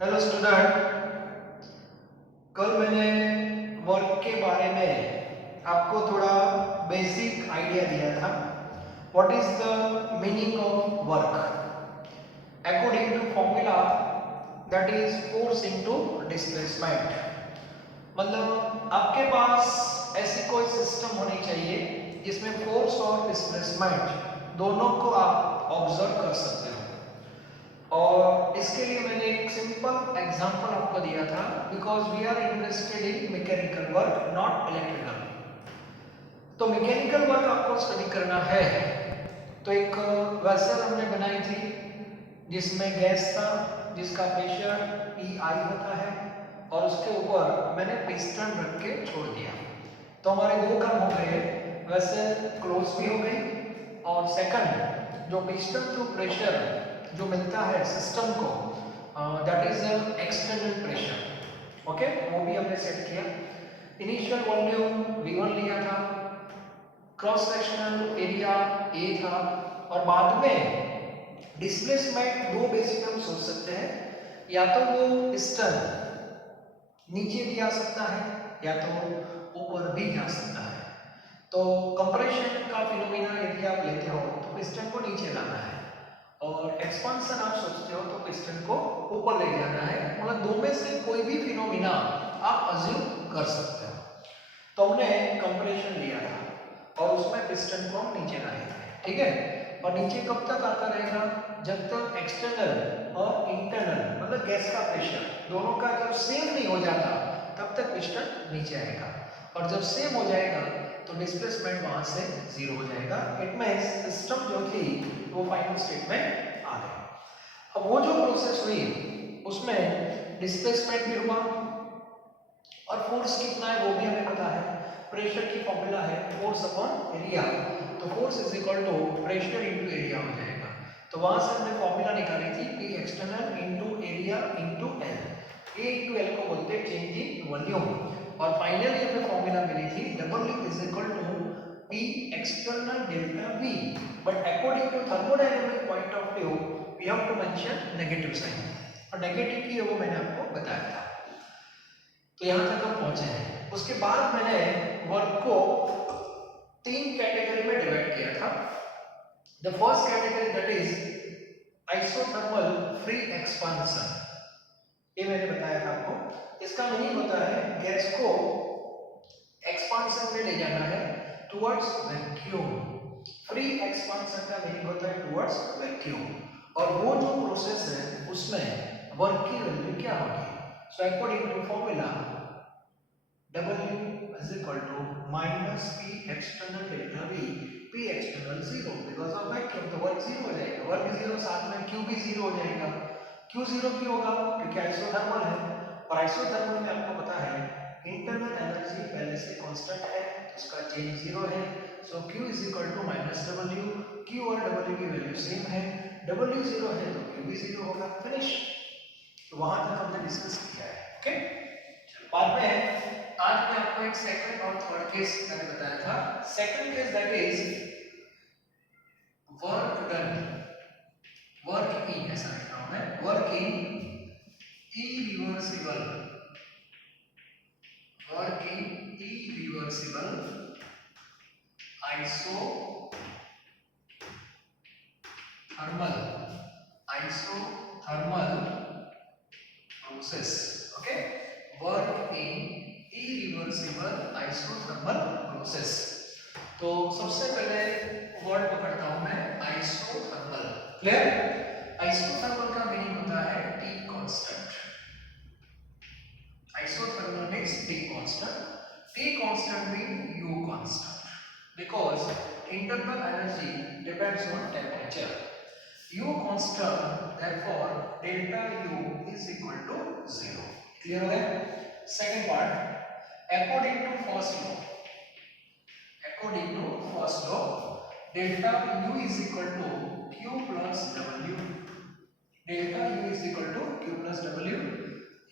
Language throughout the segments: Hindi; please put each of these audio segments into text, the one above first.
हेलो स्टूडेंट, कल मैंने वर्क के बारे में आपको थोड़ा बेसिक आइडिया दिया था। What is the meaning of work according to formula that is force into displacement. मतलब आपके पास ऐसी कोई सिस्टम होनी चाहिए जिसमें फोर्स और डिस्प्लेसमेंट दोनों को आप ऑब्जर्व कर सकते हो। और इसके लिए मैंने एक सिंपल एग्जांपल आपको दिया था, because we are interested in mechanical work not electrical. तो मैकेनिकल वर्क आपको स्टडी करना है तो एक वेसल हमने बनाई थी जिसमें गैस था, जिसका प्रेशर PI होता है, और उसके ऊपर मैंने पिस्टन रख के छोड़ दिया। तो हमारे दो काम हो गए, वेसल क्लोज भी हो गई, और सेकंड जो पिस्टन थ्रू प्रेशर जो मिलता है सिस्टम को, that is external pressure. Okay, वो भी हमने सेट किया। इनिशियल वॉल्यूम V1 लिया था, क्रॉस सेक्शनल एरिया A था, और बाद में डिस्प्लेसमेंट दो बेसिक हम सोच सकते हैं, या तो वो पिस्टन नीचे भी आ सकता है या तो ऊपर भी जा सकता है। तो कंप्रेशन का फिनोमिना यदि आप लेते हो तो पिस्टन को नीचे लाना है, और एक्सपांशन आप सोचते हो तो पिस्टन को ऊपर ले जाना है। मतलब दो में से कोई भी फिनोमिना आप अज्यूम कर सकते हो। तो हमने कंप्रेशन लिया था और उसमें पिस्टन को हम नीचे लाए थे, ठीक है। और नीचे कब तक आता रहेगा? जब तक एक्सटर्नल और इंटरनल मतलब गैस का प्रेशर दोनों का जब सेम नहीं हो जाता तब तक पिस्टन नीचे आएगा, और जब सेम हो जाएगा तो डिस्प्लेसमेंट वहां से जीरो हो जाएगा। इट मींस सिस्टम जो थी वो फाइनल स्टेट में आ गई। अब वो जो प्रोसेस हुई उसमें डिस्प्लेसमेंट भी हुआ, और फोर्स कितना है वो भी हमें पता है। प्रेशर की फॉर्मूला है फोर्स अपॉन एरिया, तो force is equal to pressure into area हो जाएगा। तो वहां से हमने फॉर्मूला निकाली थी P external into area into L। A into L को बोलते हैं चेंज इन वॉल्यूम, और फाइनली हमें फॉर्मूला मिली थी W is equal to P external delta V। But according to thermodynamic point of view we have to mention negative sign, और नेगेटिव की वो मैंने आपको बताया था। तो यहां तक हम पहुंचे हैं। उसके बाद मैंने वर्क को तीन कैटेगरी में डिवाइड किया था। The first category that is isothermal free expansion. ये मैंने बताया था आपको। इसका मीनिंग होता है गैस को एक्सपांशन में ले जाना है टुवर्ड्स वैक्यूम। फ्री एक्सपांशन का मीनिंग होता है टुवर्ड्स वैक्यूम, और वो जो प्रोसेस है उसमें वर्क की वैल्यू क्या होगी? So according to formula W is equal to minus P external delta V, P external 0 because of vacuum, तो वर्क 0 हो जाएगा, वर्क 0 साथ में Q भी 0 हो जाएगा। Q 0 क्यों होगा? क्योंकि आइसोथर्मल है, और आइसोथर्मल में आपको पता है इंटरनल एनर्जी पहले से कांस्टेंट है तो उसका चेंज 0 है। सो Q is equal to minus W, Q और W की वैल्यू सेम है, W 0 है तो Q भी 0 होगा। फिनिश। तो वहां तक हमने डिस्कस किया है, ओके। बाद में आज मैं आपको एक सेकंड और थर्ड केस मैंने बताया था। Second case that is work done, work in, ऐसा लिख रहा हूं मैं, work in irreversible, work in irreversible isothermal, isothermal process, okay. Work in irreversible isothermal process. तो सबसे पहले वर्ड पकड़ता हूं मैं आइसोथर्मल। क्लियर? आइसोथर्मल का मीनिंग होता है T constant. Isothermal means T constant. T constant mean U constant, because internal energy depends on temperature. U constant, therefore delta U is equal to 0. Clear हो गया? Second part, according to first law, according to first law, delta U is equal to Q plus W. Delta U is equal to Q plus W.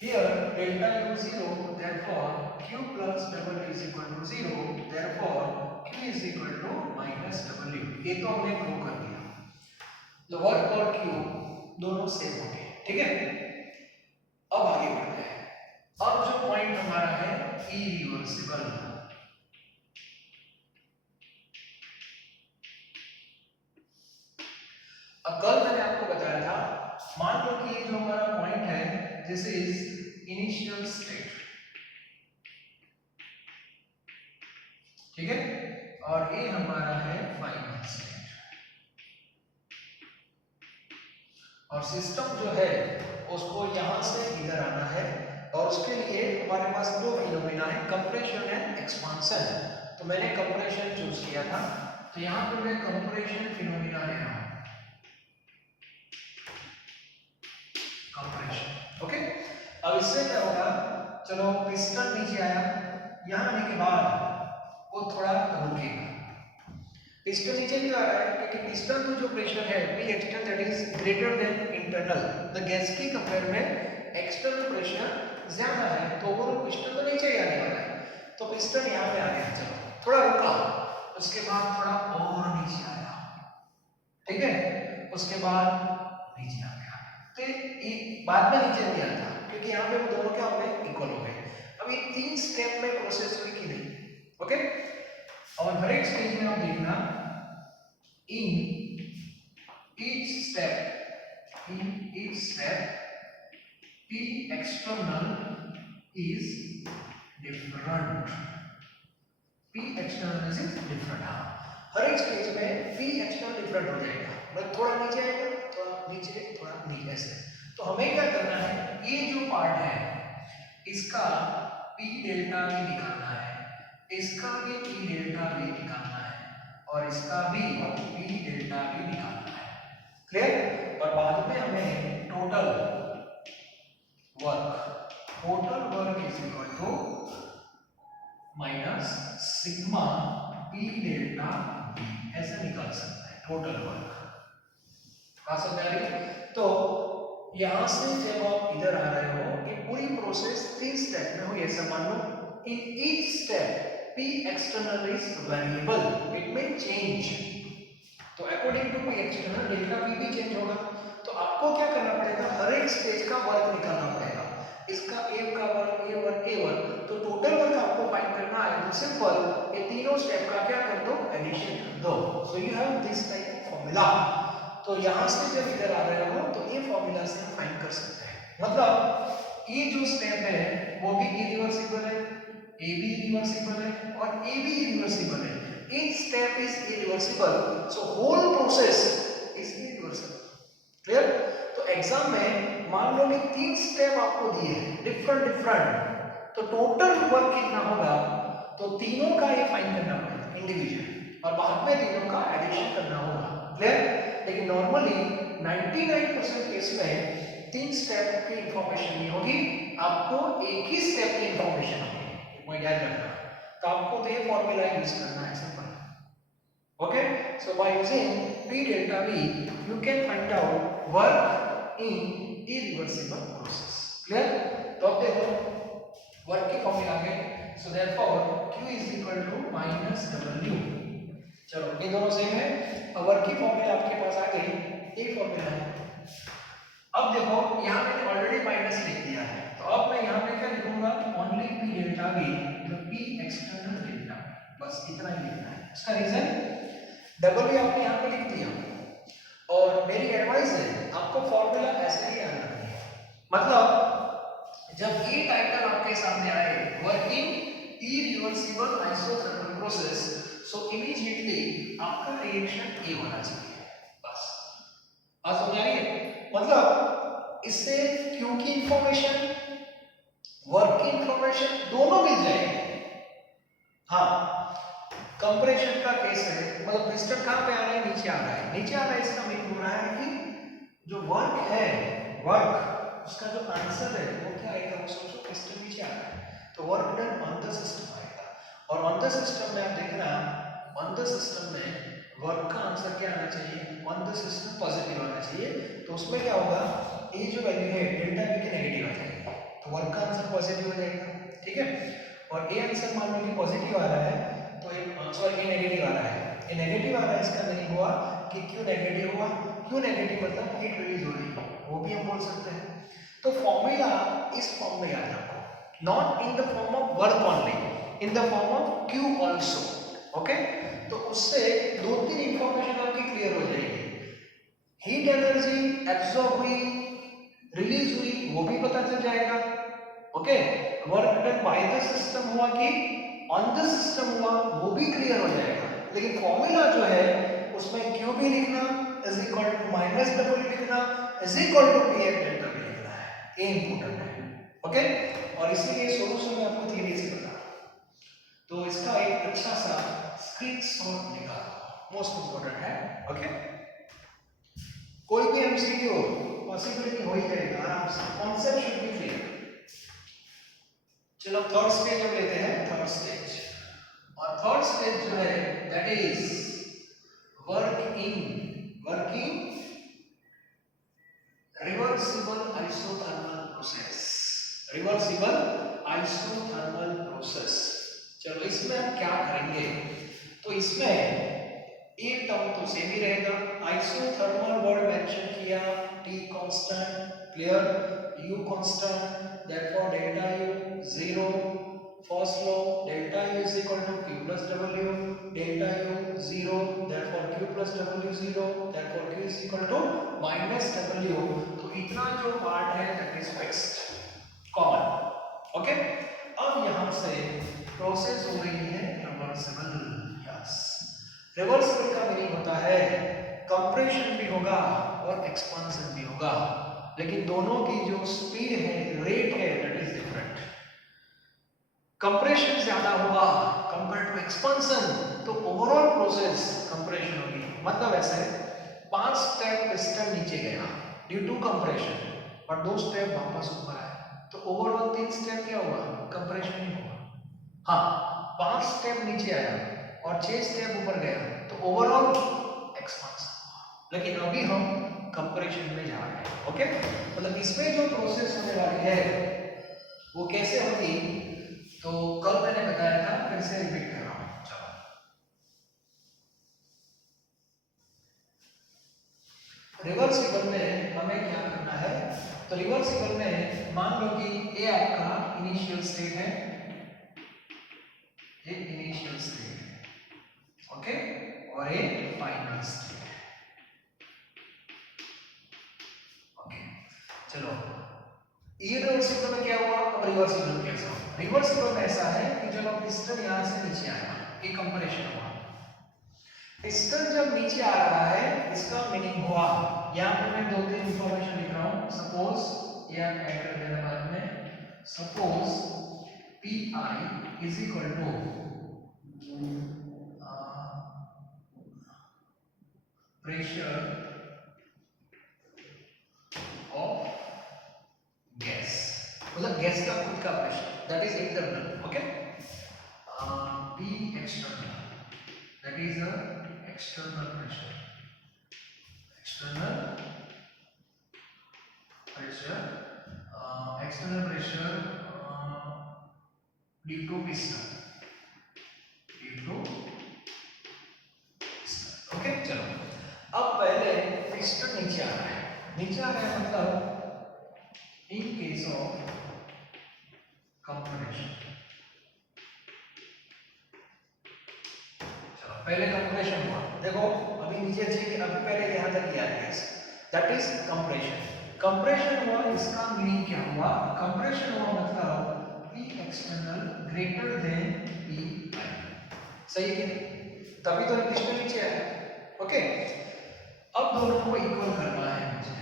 Here delta U 0, therefore Q plus W is equal to 0. Therefore Q is equal to minus W. ये तो हमने प्रूव कर दिया। तो वर्क और Q दोनों सेम हो गए, ठीक है। अब आगे बढ़ते हैं। अब जो पॉइंट हमारा है इरिवर्सिबल। अब कल मैंने आपको बताया था, मान लो कि ये जो हमारा पॉइंट है दिस इज इनिशियल स्टेट, ठीक है, और ये हमारा है फाइनल स्टेट। और सिस्टम जो है उसको यहां से इधर आना है, और उसके लिए हमारे पास दो फिनोमेना है, कंप्रेशन एंड एक्सपांशन। तो मैंने कंप्रेशन चूज किया था, तो यहां पे मैं कंप्रेशन फिनोमेना ले रहा हूं, कंप्रेशन। ओके, अब इससे क्या होगा, चलो पिस्टन नीचे आया, यहां आने के बाद वो थोड़ा रुकेगा। पिस्टन नीचे क्यों आ रहा है, क्योंकि पिस्टन में जो प्रेशर है P external that is greater than internal, the gas के कंपेयर में एक्सटर्नल प्रेशर ज्यादा है, तो वो पिस्टन तो नीचे ही आने वाला है। तो पिस्टन यहाँ पे आ गया, चलो थोड़ा रुका, उसके बाद थोड़ा और नीचे आया, ठीक है, उसके बाद नीचे आ गया। तो ये बाद में नीचे नहीं आता, क्योंकि यहाँ पे वो दोनों क्या हो गए, इक्वल हो गए। अब ये 3 स्टेप में प्रोसेस हुई कि नहीं, ओके। और हर एक स्टेज में आप देखना, in each step P external is different, P external is different। हाँ, हर एक स्टेज में P external डिफरेंट हो जाएगा, मतलब थोड़ा नीचे आएगा, थोड़ा नीचे, थोड़ा नीचे, ऐसे। तो हमें क्या करना है, ये जो पार्ट है इसका P डेल्टा भी निकालना है, इसका भी P डेल्टा भी निकालना है, और इसका भी P डेल्टा भी निकालना है, क्लियर। और बाद में हमें total work is equal to minus sigma P delta V ऐसा निकाल सकते हैं, टोटल वर्क। बात समझ आ रही है? तो यहां से जब आप इधर आ रहे हो, ये पूरी प्रोसेस 3 स्टेप में हुई, ऐसा मान लो। In each step P external is variable, it may change, तो according to P external delta V भी चेंज होगा। तो आपको क्या करना पड़ेगा, हर एक स्टेज का वर्क निकालना पड़ेगा, इसका A का work, A work, A work, तो टोटल वर्क आपको फाइंड करना है। तो सिंपल, ये तीनों स्टेप का क्या कर दो, एडिशन कर दो। So you have this type of formula. तो यहां से जब इधर आ रहे हो तो ये फॉर्मूला से हम फाइंड कर सकते हैं, मतलब ये जो स्टेप है वो भी इरिवर्सिबल है, ए भी इरिवर्सिबल है, और ए भी इरिवर्सिबल है। each step is irreversible, so whole process is irreversible, clear. तो एग्जाम में मान लो कि 3 स्टेप आपको दिए हैं डिफरेंट, तो टोटल वर्क कितना होगा, तो तीनों का ये फाइंड करना पड़ेगा इंडिविजुअल, और बाद में तीनों का एडिशन करना होगा, क्लियर। लेकिन नॉर्मली 99% केस में 3 स्टेप की इंफॉर्मेशन नहीं होगी, आपको एक ही स्टेप की इंफॉर्मेशन होगी, पॉइंट याद रखना। तो आपको तो ये फॉर्मूला यूज करना है, simple. Okay, so by using P delta V you can find out work in irreversible process, clear. तो अब देखो वर्क की फॉर्मूला में, so therefore Q is equal to minus W। चलो ये दोनों सेम है, अब वर्क की फॉर्मूला आपके पास आ गई, ये फॉर्मूला है। अब देखो यहाँ मैंने ऑलरेडी माइनस लिख दिया है, तो अब मैं यहाँ पे क्या लिखूंगा, ओनली P डेल्टा V, जो P एक्सटर्नल डेल्टा, बस इतना ही लिखना है। इसका रीजन डबल भी आपने यहाँ पे लिख दिया, और मेरी एडवाइस है आपको फॉर्मूला ऐसे ही याद रखना है, मतलब जब ये टाइटल आपके सामने आए, वर्किंग इरिवर्सिबल आइसोथर्मल प्रोसेस, सो इमीडिएटली आपका रिएक्शन ए होना चाहिए, बस। बात समझ आ रही है, मतलब इससे क्यू की इंफॉर्मेशन, वर्क की इंफॉर्मेशन दोनों मिल जाएगी। हाँ, कंप्रेशन का केस है, मतलब पिस्टन कहां पे आ रहा है, नीचे आ रहा है, नीचे आ रहा है, इसका मीनिंग हो रहा है कि जो वर्क है, वर्क उसका जो आंसर है वो क्या आएगा, वो सोचो पिस्टन नीचे आ रहा है, तो work done on the system आएगा। और ऑन द सिस्टम में आप देखना, ऑन द सिस्टम में वर्क का आंसर क्या आना चाहिए, ऑन द सिस्टम पॉजिटिव आना चाहिए। तो उसमें क्या होगा, ये जो वैल्यू है डेल्टा V के नेगेटिव आ जाएगी, तो वर्क का आंसर पॉजिटिव हो जाएगा, ठीक है। और ए आंसर मान लो कि पॉजिटिव आ रहा है, तो सॉरी ये नेगेटिव आ रहा है, ये नेगेटिव आ रहा है, इसका मीनिंग हुआ कि क्यू नेगेटिव हुआ, क्यू नेगेटिव मतलब हीट रिलीज हो रही है, वो भी हम बोल सकते हैं। तो फॉर्मूला इस फॉर्म में याद रखो, not in the form of work only, in the form of Q also. Okay, तो उससे 2-3 इंफॉर्मेशन आपकी क्लियर हो जाएगी। हीट एनर्जी एब्सॉर्ब हुई, रिलीज हुई, वो भी पता चल जाएगा। Okay, work done by the system हुआ कि ऑन द सिस्टम हुआ, वो भी क्लियर हो जाएगा। लेकिन फॉर्मूला जो है उसमें क्यू भी लिखना is equal to minus W लिखना is equal to P F delta भी लिखना है, ये इंपॉर्टेंट है। ओके, और इसीलिए सोल्यूशन में आपको थियरी से बता, तो इसका एक अच्छा सा स्क्रीनशॉट निकालो, मोस्ट इंपॉर्टेंट है। ओके, कोई भी एमसीक्यू पॉसिबिलिटी हो ही जाएगा आराम से, कॉन्सेप्ट शुड बी क्लियर। चलो थर्ड स्टेज हम लेते हैं, थर्ड स्टेज, और थर्ड स्टेज जो है that is working reversible isothermal process, reversible isothermal process. चलो इसमें हम क्या करेंगे, तो इसमें एक टर्म तो सेम ही रहेगा, आइसोथर्मल वर्ड मेंशन किया, T constant, clear, U constant, therefore delta U 0, first law delta U is equal to Q plus W, delta U 0, therefore Q plus W 0, therefore Q is equal to minus W। तो इतना जो पार्ट है that is fixed, common. Okay, अब यहां से प्रोसेस हो रही है रिवर्सिबल। यस, रिवर्सिबल का मीनिंग होता है कंप्रेशन भी होगा और एक्सपांशन भी होगा, लेकिन दोनों की जो स्पीड है, रेट है, दैट इज डिफरेंट। कंप्रेशन ज्यादा होगा कंपेयर टू एक्सपांशन, तो ओवरऑल प्रोसेस कंप्रेशन होगी। मतलब ऐसे 5 स्टेप पिस्टन नीचे गया ड्यू टू कंप्रेशन और 2 स्टेप वापस ऊपर आए, तो ओवरऑल 3 स्टेप क्या हुआ, कंप्रेशन ही हुआ। हाँ, 5 स्टेप नीचे आया और 6 स्टेप ऊपर गया, तो ओवरऑल एक्सपांशन हुआ। लेकिन अभी हम कंप्रेशन में जा रहे हैं। ओके, मतलब इसमें जो प्रोसेस होने वाली है वो कैसे होगी, तो कल मैंने बताया था, फिर से रिपीट कर रहा हूं। चलो, रिवर्सिबल में हमें क्या करना है, तो रिवर्सिबल में मान लो कि ये आपका इनिशियल स्टेट है, ये इनिशियल स्टेट है, ओके, और ये फाइनल स्टेट है। ओके, चलो, इरिवर्सिबल में क्या हुआ, अब रिवर्सिबल में कैसा हुआ। रिवर्सिबल में ऐसा है कि जब आप पिस्टन यहां से नीचे आया, ये कंप्रेशन हुआ, पिस्टन जब नीचे आ रहा है, इसका मीनिंग हुआ, यहां पे मैं 2-3 इंफॉर्मेशन लिख रहा हूं। सपोज ये आप ऐड कर देना बाद में, suppose P I is equal to pressure of gas, मतलब गैस का खुद का pressure, that is internal. Okay, P external, that is the external pressure, external pressure due to piston, okay. चलो, अब पहले पिस्टन नीचे आ रहा है, नीचे आ रहा है मतलब इन केस ऑफ कंप्रेशन। चलो, पहले कंप्रेशन हुआ, देखो अभी नीचे चाहिए, अभी पहले यहां तक किया है, दैट इज कंप्रेशन। कंप्रेशन हुआ, इसका मीनिंग क्या हुआ, कंप्रेशन हुआ मतलब P external greater than P आई, सही है, तभी तो पिस्टन नीचे आया। ओके, अब दोनों को इक्वल करना है मुझे,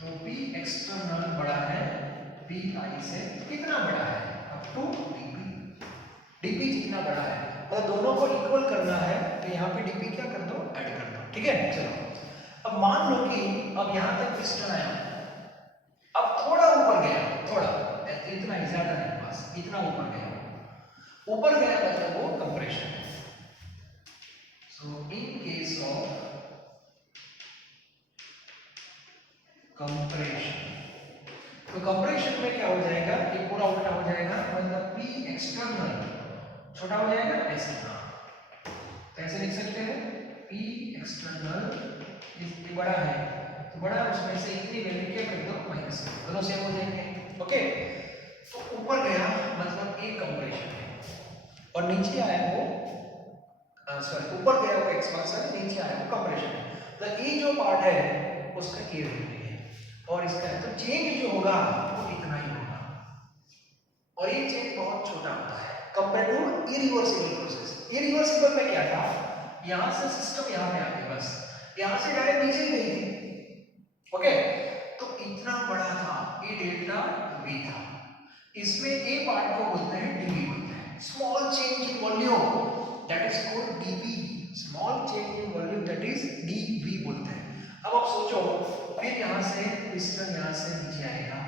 तो P एक्सटर्नल बड़ा है P आई से, कितना बड़ा है, अप टू dp, dp जितना बड़ा है, मतलब दोनों को इक्वल करना है, तो यहाँ पे dp क्या कर दो, ऐड कर दो। ठीक है, चलो, अब मान लो कि अब यहां तक पिस्टन आया, अब थोड़ा ऊपर गया, थोड़ा, इतना ही ज्यादा नहीं, बस इतना ऊपर गया, ऊपर गया मतलब वो कंप्रेशन है। सो इन केस ऑफ कंप्रेशन, तो कंप्रेशन में क्या हो जाएगा, ये पूरा उल्टा हो जाएगा, मतलब P एक्सटर्नल छोटा हो जाएगा, ऐसे ना, तो ऐसे लिख सकते हैं P एक्सटर्नल ये बड़ा है तो बड़ा उसमें से इतनी वैल्यू क्या कर दो माइनस कर दो, दोनों सेम हो जाएंगे। ओके, तो ऊपर गया मतलब एक कंप्रेशन है और नीचे आया वो सॉरी ऊपर गया वो एक्सपांशन, नीचे आया वो कंप्रेशन है। तो ये जो पार्ट है उसका ये वैल्यू है और इसका है, तो चेंज जो होगा वो इतना ही होगा और ये चेंज बहुत छोटा होता है compare to irreversible process. Irreversible में क्या था, यहां से सिस्टम यहां पे आ गई, बस यहां से डायरेक्ट नीचे गई थी। ओके, तो इतना बड़ा था ये डेल्टा V था, इसमें ए पार्ट को बोलते हैं dV बोलते हैं, small change in volume that is called dV, small change in volume that is dV बोलते हैं। अब आप सोचो, फिर यहां से पिस्टन यहां से नीचे आएगा,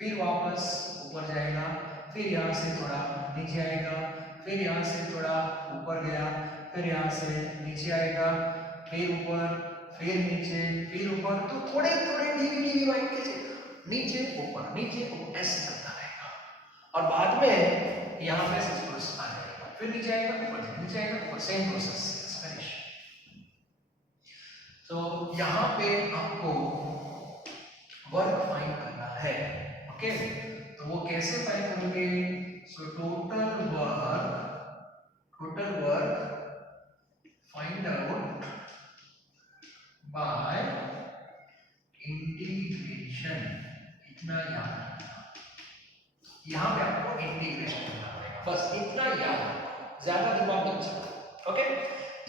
फिर वापस ऊपर जाएगा, फिर यहाँ से थोड़ा नीचे आएगा, फिर यहाँ से थोड़ा ऊपर गया, फिर यहाँ से नीचे आएगा, फिर ऊपर, फिर नीचे, फिर ऊपर, तो थोड़े थोड़े डीवी वाइट के नीचे ऊपर ऐसे चलता रहेगा और बाद में यहाँ पे सिस्टोस आ जाएगा, फिर नीचे आएगा, ऊपर नीचे आएगा, ऊपर, सेम प्रोसेस फिनिश। तो यहाँ पे आपको वर्क फाइंड करना है। ओके, तो वो कैसे फाइंड करोगे, so total work find out by integration, इतना याद रखना, यहाँ पे आपको इंटीग्रेशन करना पड़ेगा, बस इतना याद रखना, ज्यादा दिमाग मत चलाओ। ओके,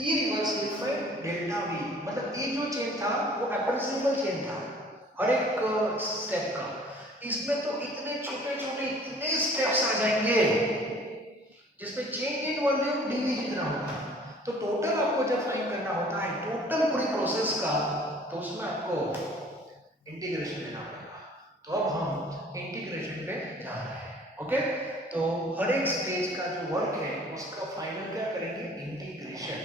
इरिवर्सिबल में डेल्टा V मतलब ये जो चेंज था वो एप्रिसिबल चेंज था हर एक स्टेप का, इसमें तो इतने छोटे छोटे इतने स्टेप्स आ जाएंगे जिसमें चेंज इन वॉल्यूम dV जितना होगा। तो टोटल आपको जब फाइंड करना होता है टोटल पूरी प्रोसेस का, तो उसमें आपको इंटीग्रेशन लेना पड़ेगा। तो अब हम इंटीग्रेशन पे जा रहे हैं। ओके, तो हर एक स्टेज का जो वर्क है उसका फाइनल क्या करेंगे, इंटीग्रेशन।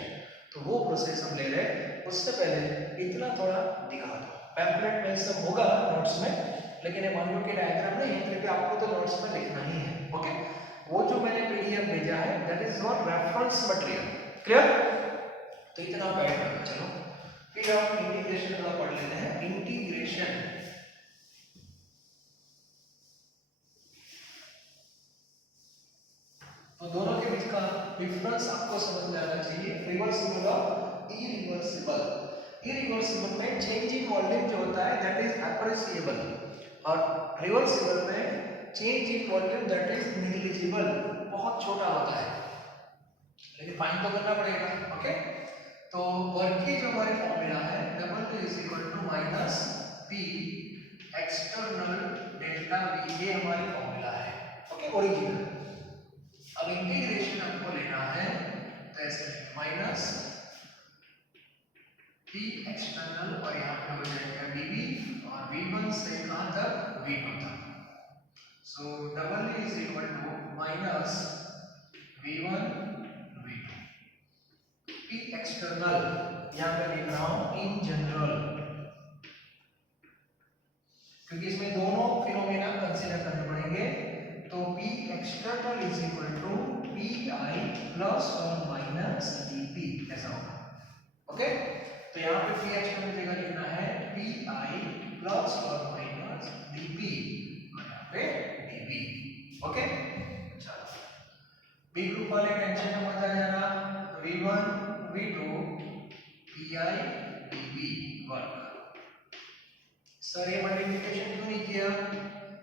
तो वो प्रोसेस हम ले रहे हैं, उससे पहले इतना थोड़ा दिखा दो, पैम्फलेट में सब होगा नोट्स में, लेकिन ये मान लो कि डायग्राम नहीं है क्योंकि आपको तो नोट्स में लिखना ही है। ओके, वो जो मैंने पीडीएफ भेजा है that is not reference material, clear? तो इतना आप ऐड करना, चलो फिर हम इंटीग्रेशन का पढ़ लेते हैं। इंटीग्रेशन तो दोनों के बीच का डिफरेंस आपको समझ में आना चाहिए, रिवर्सिबल और इरिवर्सिबल। इरिवर्सिबल में चेंज इन वॉल्यूम जो होता है दैट इज एप्रिसिएबल और रिवर्सिबल में change in volume that is negligible, बहुत छोटा होता है, लेकिन फाइंड तो करना पड़ेगा। ओके, तो वर्क की जो हमारी फॉर्मूला है W is equal to minus P external delta V, ये हमारी फॉर्मूला है। Okay, original. अब इंटीग्रेशन हमको लेना है तो ऐसे माइनस P एक्सटर्नल और यहाँ पे हो जाएगा dV और V1 से कहाँ तक, V2 तक। So W is equal to minus V1 V2, P external यहाँ पे लिख रहा हूँ इन जनरल, क्योंकि इसमें दोनों फिनोमेना कंसीडर करने पड़ेंगे। तो P external is equal to PI plus और माइनस dP, ऐसा होगा। ओके, तो यहाँ पे P एक्सटर्नल की जगह लिखना है PI प्लस और माइनस dP और यहाँ पे dV। ओके, चलो B ग्रुप वाले टेंशन में मत आ जाना, V1 V2 PI dV work. Sir ये मल्टीप्लिकेशन क्यों नहीं किया,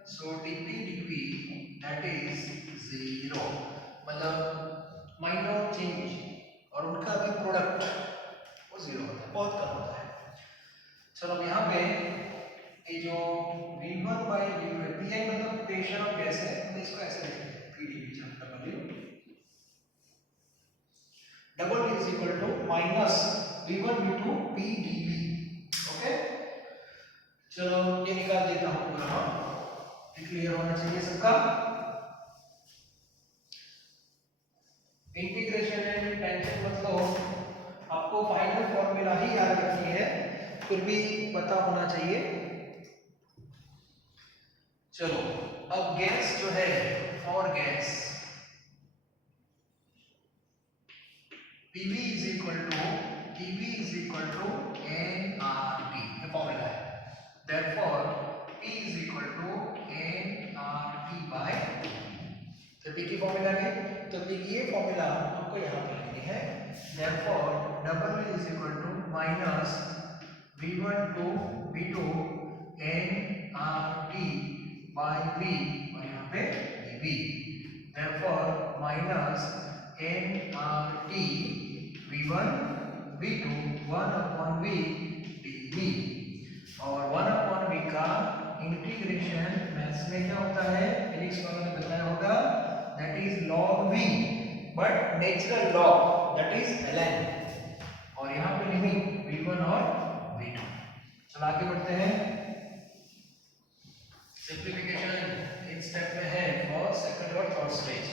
सो dP dV दैट इज 0, मतलब माइनर चेंज और उनका भी प्रोडक्ट वो 0 होता है, बहुत कम होता है। चलो यहाँ पे ये जो V1 by V2 है, PI मतलब प्रेशर ऑफ गैस है, तो इसको ऐसे लिखते हैं PdV W is equal to minus V1 V2 PdV। Okay, चलो ये निकाल देता हूं पूरा, क्लियर होना चाहिए सबका। इंटीग्रेशन है, टेंशन मत लो, आपको फाइनल फॉर्मूला ही याद रखनी है, फिर भी पता होना चाहिए। चलो अब गैस जो है, for gas PV is equal to TB is equal to nRT, ये फॉर्मूला है। Therefore P is equal to nRT by तो P की फॉर्मूला गई, तो P की ये फॉर्मूला आपको यहाँ पर लिखनी है। Therefore W is equal to minus V1 to V2 nRT by V और यहाँ पे dV। Therefore minus nRT V1 V2 1 upon V dV और 1 upon V का इंटीग्रेशन मैथ्स में क्या होता है, फिजिक्स वालों ने बताया होगा, that is log V but natural log that is ln और यहाँ पे लिमिट V1 और V2। चलो आगे बढ़ते हैं। सिंप्लीफिकेशन इस स्टेप में है फॉर सेकंड और third stage.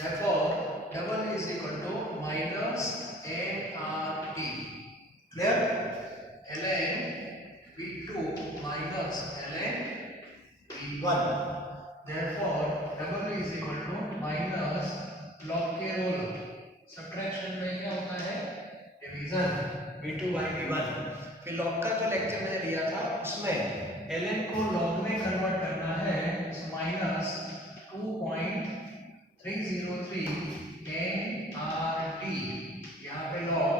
Therefore W is equal to minus nRT clear ln V2 minus ln V1। Therefore W is equal to minus log के रोल सब्ट्रैक्शन में क्या होता है, डिवीजन V2 by V1। फिर log का जो लेक्चर मैंने लिया था उसमें ln को log में कन्वर्ट करना है, माइनस 2.303 nRT यहाँ पे log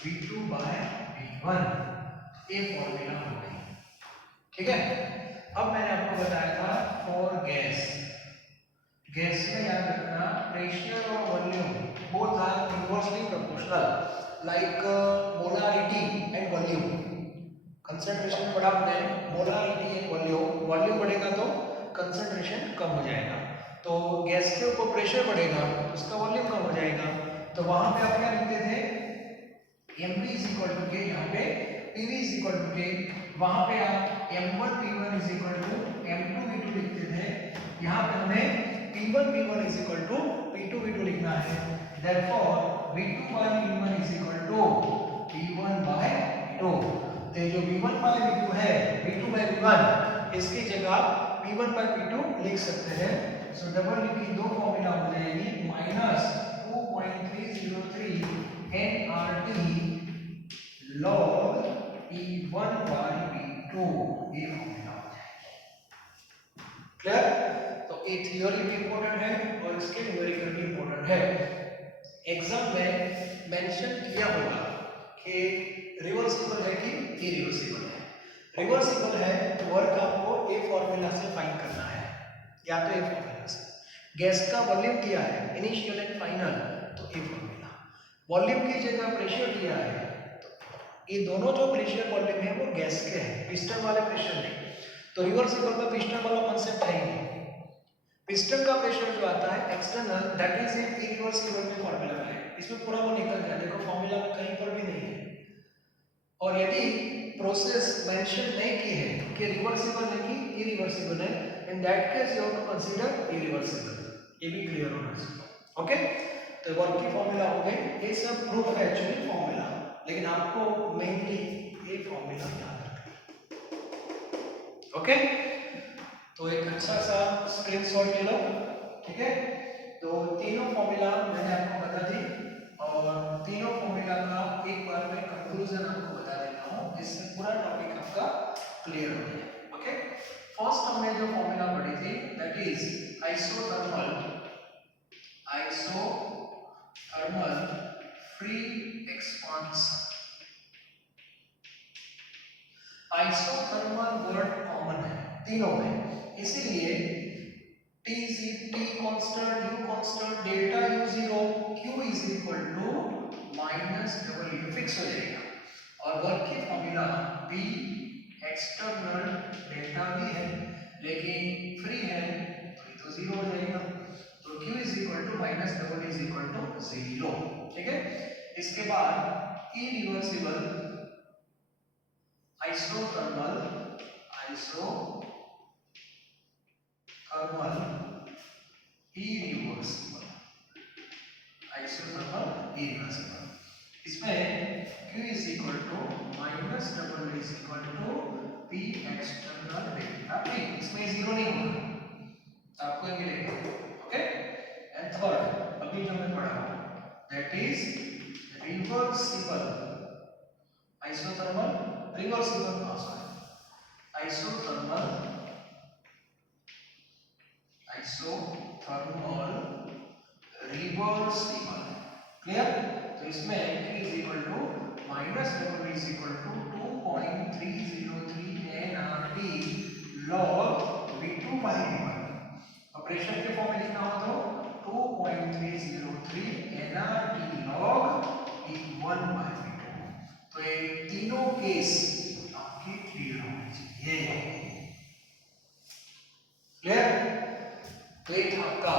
V2 by V1 ये फॉर्मूला हो गई। ठीक है, अब मैंने आपको बताया था फॉर गैस, गैस में याद रखना प्रेशर और volume both are inversely proportional like molarity and volume. Concentration बढ़ा हमने मोलारिटी एंड वॉल्यूम, वॉल्यूम बढ़ेगा तो कंसंट्रेशन कम हो जाएगा, तो गैस के ऊपर प्रेशर बढ़ेगा तो उसका वॉल्यूम कम हो जाएगा। तो वहां पे आप क्या लिखते थे, mv is equal to k, यहाँ पे pv is equal to k, वहां पे आप m1 p1 is equal to m2 v2 लिखते थे, यहाँ पे हमें p1 v1 is equal to p2 v2 लिखना है। therefore v2 by v1 is equal to v1 by v2। तो जो v1 by v2 है, v2 by v1 इसकी जगह p1 by p2 लिख सकते हैं। सो डबल की दो फॉर्मूला हो जाएगी, minus 2.303 nRT log P1 by P2 ये फॉर्मूला हो जाएगी। क्लियर? तो ये थियोरी भी इंपॉर्टेंट है और इसके न्यूमेरिकल भी इंपॉर्टेंट है। एग्जाम में मेंशन किया होगा कि रिवर्सिबल है कि इरिवर्सिबल है। रिवर्सिबल है तो वर्क आपको ए फॉर्मूला से फाइंड करना है, या तो ए फॉर्मूला से। गैस का वॉल्यूम दिया है इनिशियल एंड फाइनल, तो ए फॉर्मूला। वॉल्यूम की जगह प्रेशर दिया है, तो ये दोनों जो प्रेशर वॉल्यूम है वो गैस के हैं, पिस्टन वाले प्रेशर नहीं। तो रिवर्सिबल में पिस्टन वाला कॉन्सेप्ट है ही नहीं। पिस्टन का प्रेशर जो आता है external, that is a irreversible में फॉर्मूला है, इसमें पूरा वो निकल जाए, देखो फॉर्मूला में कहीं पर भी नहीं है। और यदि प्रोसेस मेंशन नहीं की है कि रिवर्सिबल है कि इरिवर्सिबल है, in that case you have to consider irreversible, ये भी क्लियर होना चाहिए। ओके, तो वर्क की फॉर्मूला हो गई, ये सब प्रूफ है एक्चुअली फॉर्मूला, लेकिन आपको मेनली ये फॉर्मूला याद रखना। ओके, तो एक अच्छा सा स्क्रीनशॉट ले लो। ठीक है, तो तीनों फॉर्मूला मैंने आपको बता दी और तीनों फॉर्मूला का एक बार मैं कंक्लूजन आपको बता देता हूँ, इससे पूरा टॉपिक आपका क्लियर हो जाए। ओके, फर्स्ट हमने जो फॉर्मूला पढ़ी थी that is isothermal free expansion. Isothermal word common है तीनों में, इसीलिए T constant, U constant, delta U0, Q is equal to minus W fix हो जाएगा। और वर्क की फॉर्मूला B एक्सटर्नल डेल्टा भी है लेकिन फ्री है तो ये तो जीरो हो जाएगा, तो Q is equal to minus W is equal to zero. ठीक है, इसके बाद इरिवर्सिबल आइसोथर्मल इरिवर्सिबल, इसमें Q is equal to minus W is equal to P external delta P, इसमें जीरो नहीं होगा, आपको ये मिलेगा। ओके, एंड थर्ड अभी जो मैं पढ़ा that is reversible isothermal reversible isothermal reversible clear. तो इसमें Q is equal to minus W is equal to 2.303 nRT log V2 by V1। Operation के फॉर्म में लिखना हो तो 2.303 nRT log V1 by V2। तो ये तीनों केस आपके क्लियर होने चाहिए। क्लियर। तो ये था आपका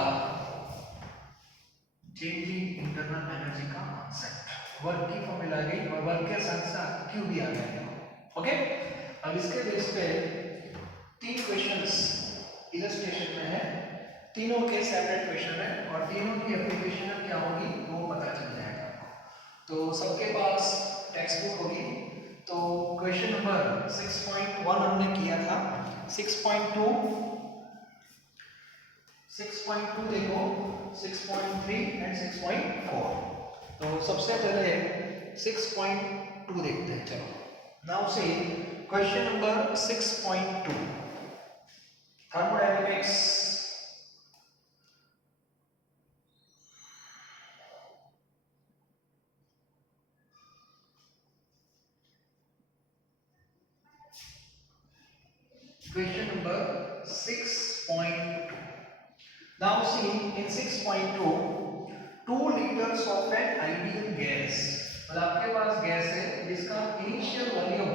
चेंजिंग इंटरनल एनर्जी का कॉन्सेप्ट। वर्क की फॉर्मूला गई और वर्क के साथ साथ क्यू भी आ गया। ओके, अब इसके बेस पे तीन क्वेश्चंस इलस्ट्रेशन में है, तीनों के सेपरेट क्वेश्चन है और तीनों की एप्लीकेशन क्या होगी वो पता चल जाएगा। तो सबके पास टेक्स्ट बुक होगी। तो क्वेश्चन नंबर 6.1 हमने किया था। 6.2 देखो, 6.3 एंड 6.4। तो सबसे पहले 6.2 देखते हैं। चलो, now see question number 6.2 thermodynamics. Question number 6.2. Now see in 6.2, 2 liters of an ideal gas। मतलब आपके पास गैस है जिसका इनिशियल वॉल्यूम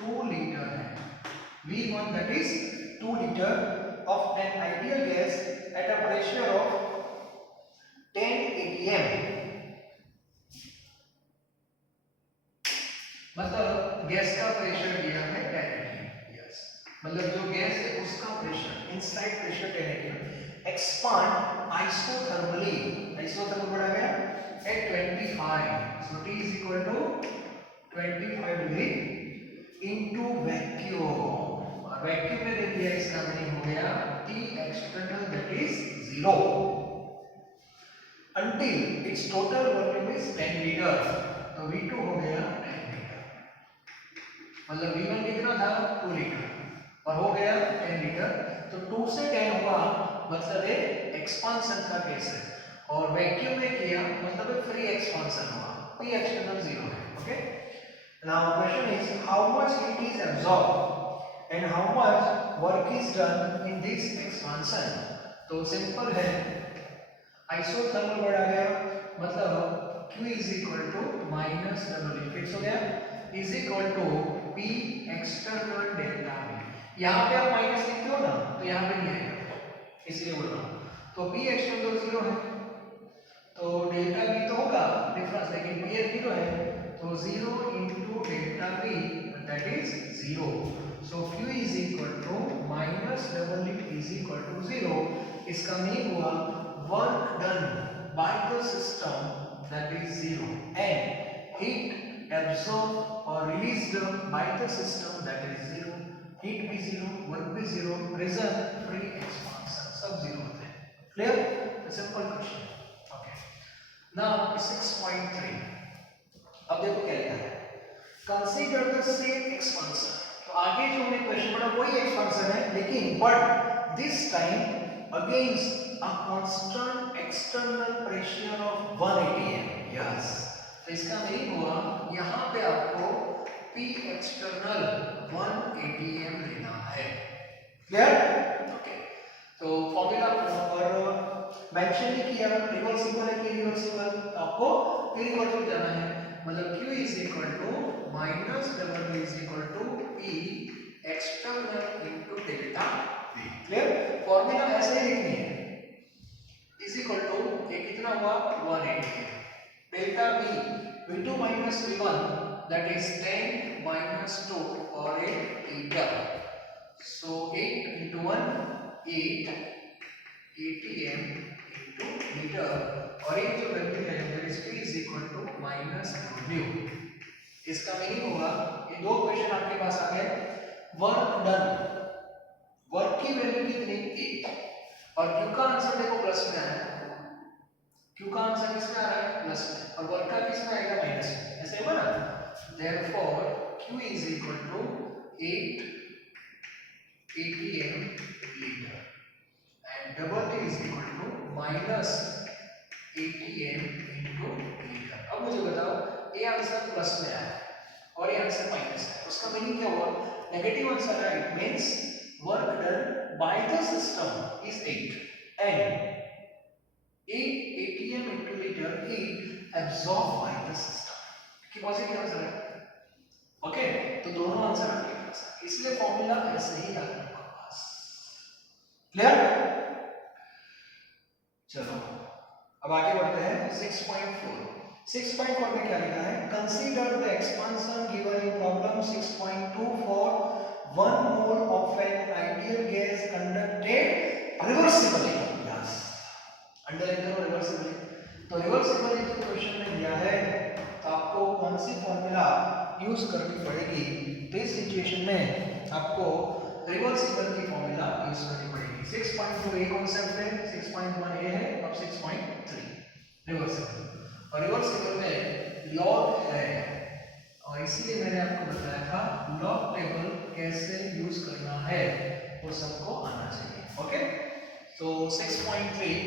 2 लीटर है। V1 that is 2 liter of an ideal gas at a pressure of 10 atm। मतलब गैस का प्रेशर दिया है 10 atm। यस, मतलब जो गैस है उसका pressure, inside pressure 10 atm, expand isothermally, isothermal बढ़ा गया at 25, so T is equal to 25 degree into vacuum. और वैक्यूम में दे दिया, इसका मीनिंग हो गया T external that is 0 until its total volume is 10 liter। तो V2 हो गया 10 लीटर। मतलब V1 कितना था 2 लीटर और हो गया 10 लीटर। तो 2 से 10 हुआ, मतलब ये एक्सपांशन का केस है। और वैक्यूम में किया मतलब फ्री एक्सपांशन हुआ, P external 0 है। Okay, now question is how much heat is absorbed and how much work is done in this expansion। तो सिंपल है, आइसोथर्मल बढ़ा गया मतलब Q is equal to minus double fix हो गया is equal to P external delta V। यहाँ पे आप माइनस लिखते हो ना तो यहाँ पे नहीं आएगा, इसलिए बोल रहा हूँ। तो P external 0 है तो डेल्टा V तो होगा डिफरेंस, लेकिन P 0 है तो 0 into delta V that is 0। so Q is equal to minus double it is equal to 0। इसका मीनिंग हुआ work done by the system that is 0 and heat absorbed or released by the system that is 0। heat भी 0, work भी 0, result free expansion, सब 0 होते हैं। Clear? Simple question. Okay, now 6.3। अब देखो क्या लिखा है, कंसीडर द सेम एक्सपांशन। तो आगे जो हमने क्वेश्चन पढ़ा वही एक्सपांशन है, लेकिन but this time against a constant external pressure of 1 atm। Yes, तो इसका मीनिंग हुआ यहाँ पे आपको P एक्सटर्नल 1 atm लेना है। क्लियर? ओके, तो फॉर्मूला और मेंशन नहीं किया रिवर्सिबल है कि रिवर्सिबल, आपको इरिवर्सिबल जाना है। मतलब Q is equal to minus W is equal to P external into delta V। Clear? Formula ऐसे ही लिखनी है, is equal to ये कितना हुआ 1 atm delta V V2 minus V1 that is 10 minus 2 or 8 liter। so 8 into 1 8 atm into liter। और ये जो वैल्यू है that is P is equal to minus W। इसका मीनिंग होगा ये दो क्वेश्चन आपके पास आ गए। वर्क डन, वर्क की वैल्यू कितनी 8 और Q का आंसर देखो प्लस में है Q का आंसर किसमें आ रहा है? प्लस में, और वर्क का किसमें आएगा? माइनस में। ऐसे होगा ना? Therefore Q is equal to 8 atm liter and double T is equal to minus atm into liter। अब मुझे बताओ, ये आंसर प्लस में आया और ये आंसर माइनस है, उसका मीनिंग क्या हुआ? नेगेटिव आंसर है, it means work done by the system is 8 and 8 atm into liter heat absorbed by the system कि पॉजिटिव आंसर है। ओके, तो दोनों आंसर आपके पास है, इसलिए फॉर्मूला ऐसे ही याद रखो बस। क्लियर? चलो अब आगे बढ़ते हैं 6.4। 6.4 में क्या लिखा है? Consider the expansion given in problem 6.2 for 1 mole of an ideal gas conducted reversibly. Yes, underline करो रिवर्सिबली। तो रिवर्सिबली जो क्वेश्चन में दिया है, तो आपको कौन सी फॉर्मूला यूज करनी पड़ेगी? तो इस सिचुएशन में आपको रिवर्सिबल की फॉर्मूला यूज करनी पड़ेगी। 6.2 ए कॉन्सेप्ट है, 6.1 ए है, अब 6.3 रिवर्सिबल। और रिवर्सिबल में लॉग है, और इसीलिए मैंने आपको बताया था लॉग टेबल कैसे यूज करना है वो सबको आना चाहिए। ओके, तो 6.3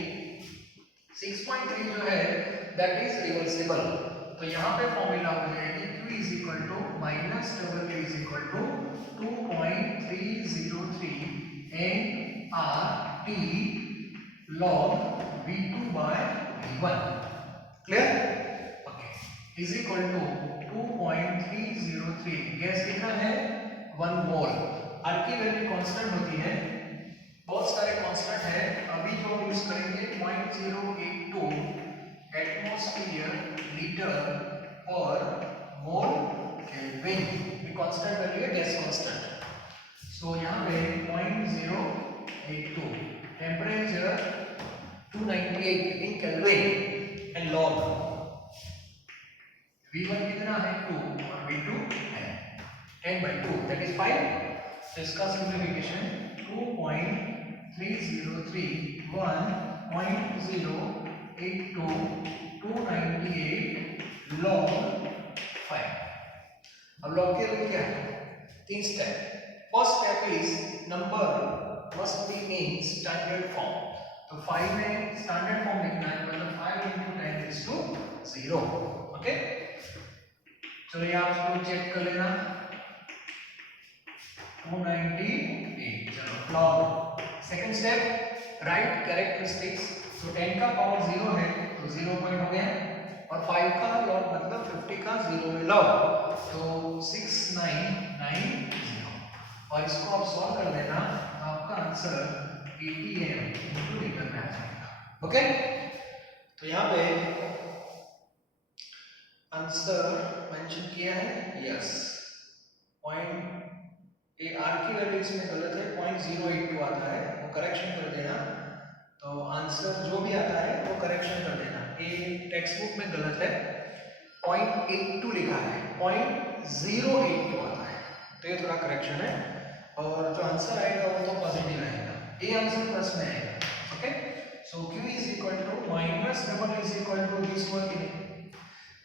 जो है दैट इज रिवर्सिबल। तो यहाँ पे फॉर्मूला हो जाएगी Q is equal to minus double Q is equal to 2.303 N R T log V2 by V1। Clear? Okay, is equal to 2.303, gas कितना है? 1 मोल। आर की वैल्यू कांस्टेंट होती है, बहुत सारे कांस्टेंट है, अभी जो हम यूज करेंगे 0.082 एटमॉस्फेयर लीटर और मोल केल्विन। ये कांस्टेंट वैल्यू है, गैस कांस्टेंट। सो यहाँ पे 0.082, temperature 298 in kelvin and log V1 कितना है? 2 और V2 है 10/2 दैट इज 5। तो इसका सिंप्लीफिकेशन 2.303 1.082 298 log 5। अब log के रूल क्या है? 3 step. First step is number must be in standard form. तो 5 में स्टैंडर्ड फॉर्म लिखना है, मतलब 5 × 10⁻0। ओके, चलो ये आप इसको चेक कर लेना। 298। चलो log। Second step, right characteristics. तो 10 का पावर 0 है तो 0 पॉइंट हो गया, और 5 का लॉग मतलब 50 का 0 में लॉग, तो 6990। और इसको आप सॉल्व कर देना, तो आपका आंसर atm into लीटर में आ जाएगा। ओके, तो यहाँ पे आंसर मेंशन किया है, यस। पॉइंट ये आर की वैल्यू इसमें गलत है, 0.082 आता है, वो करेक्शन कर देना। तो आंसर जो भी आता है वो करेक्शन कर देना। ये टेक्स्ट बुक में गलत है, 0.82 लिखा है, 0.082 आता है, तो ये थोड़ा करेक्शन है। और जो आंसर आएगा वो तो पॉजिटिव आएगा, ये आंसर प्लस में आएगा। Okay, so Q is equal to minus double is equal to this one.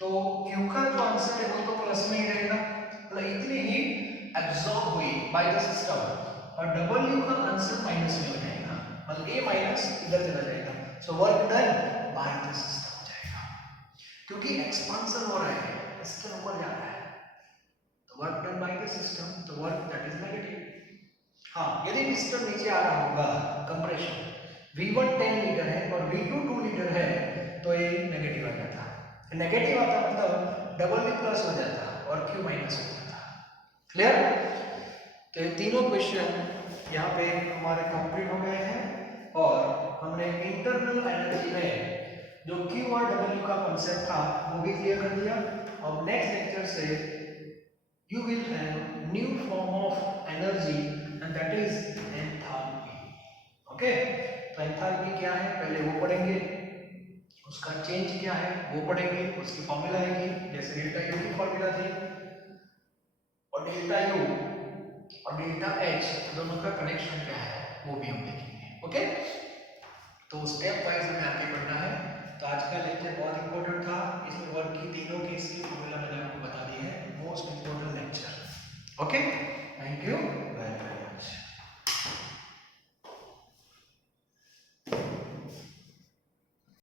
तो Q का जो आंसर है वो तो प्लस में ही रहेगा, मतलब इतनी ही एब्जॉर्ब हुई बाय द सिस्टम, और W का आंसर माइनस में हो जाएगा, मतलब A माइनस इधर चला जाएगा। So work done by the system हो जाएगा, क्योंकि एक्सपांशन हो रहा है, सिस्टम ऊपर जा रहा है, तो work done by the system, तो वर्क दैट इज नेगेटिव। हाँ, यदि पिस्टन नीचे आ रहा होगा, कंप्रेशन V1 10 लीटर है और V2 2 लीटर है, तो ये नेगेटिव आ जाता। नेगेटिव आता मतलब डबल भी प्लस हो जाता और Q माइनस हो जाता। क्लियर? तो ये तीनों क्वेश्चन यहाँ पे हमारे कंप्लीट हो गए हैं, और हमने इंटरनल एनर्जी में जो Q और W का कॉन्सेप्ट था वो भी क्लियर कर दिया। अब नेक्स्ट लेक्चर से you will have new form of energy and that is enthalpy. Okay, तो enthalpy क्या है पहले वो पढ़ेंगे, उसका चेंज क्या है वो पढ़ेंगे, उसकी फॉर्मूला आएगी, जैसे डेल्टा U की फॉर्मूला थी, और डेल्टा U और डेल्टा H दोनों का कनेक्शन क्या है वो भी हम देखेंगे। ओके, तो स्टेप वाइज हमें आगे बढ़ना है, तो आज का लेक्चर बहुत इंपॉर्टेंट था, इसमें वर्क की तीनों केस की फॉर्मूला मैंने आपको बता दी है, मोस्ट इंपॉर्टेंट लेक्चर। ओके।